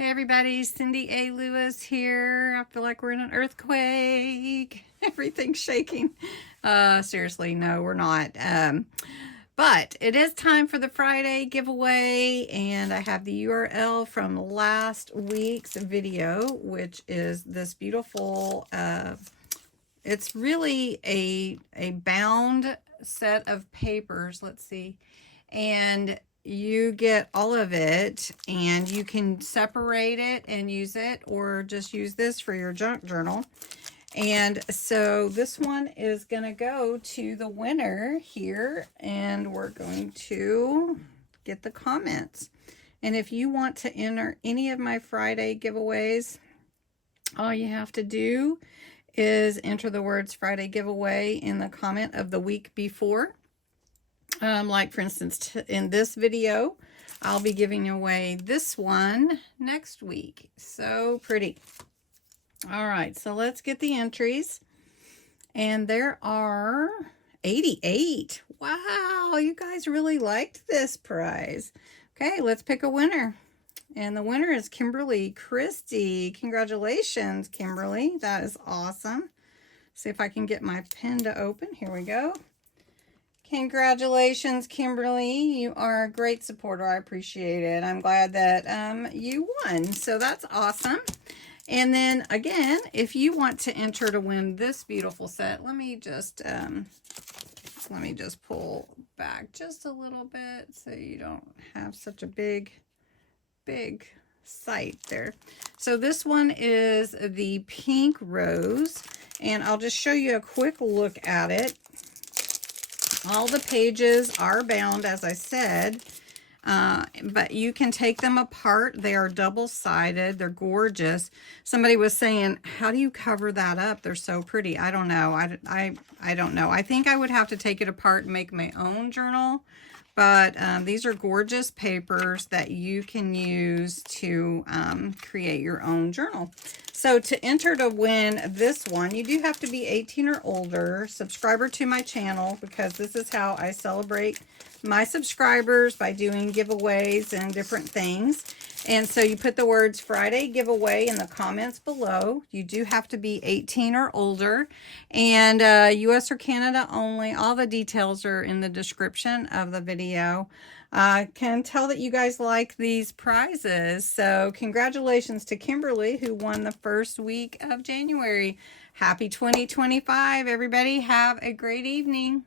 Hey everybody, CindyALewis here. I feel like we're in an earthquake. Everything's shaking. Seriously, no, we're not. But it is time for the Friday giveaway, and I have the URL from last week's video, which is this beautiful, it's really a bound set of papers. Let's see. And you get all of it, and you can separate it and use it, or just use this for your junk journal. And so this one is going to go to the winner here, and we're going to get the comments. And if you want to enter any of my Friday giveaways, all you have to do is enter the words Friday giveaway in the comment of the week before. Like for instance, in this video, I'll be giving away this one next week. So pretty. All right, so let's get the entries. And there are 88. Wow, you guys really liked this prize. Okay, let's pick a winner. And the winner is Kimberly Christie. Congratulations, Kimberly. That is awesome. See if I can get my pen to open. Here we go. Congratulations, Kimberly. You are a great supporter. I appreciate it. I'm glad that you won. So that's awesome. And then again, if you want to enter to win this beautiful set, let me just pull back just a little bit so you don't have such a big sight there. So this one is the pink rose, and I'll just show you a quick look at it. All the pages are bound, as I said, but you can take them apart. They are double-sided. They're gorgeous. Somebody was saying, how do you cover that up? They're so pretty. I don't know. I don't know. I think I would have to take it apart and make my own journal. But these are gorgeous papers that you can use to create your own journal. So to enter to win this one, you do have to be 18 or older, subscriber to my channel, because this is how I celebrate my subscribers, by doing giveaways and different things. And so you put the words Friday giveaway in the comments below. You do have to be 18 or older, and US or Canada only. All the details are in the description of the video. I can tell that you guys like these prizes. So congratulations to Kimberly, who won the first week of January. Happy 2025, everybody. Have a great evening.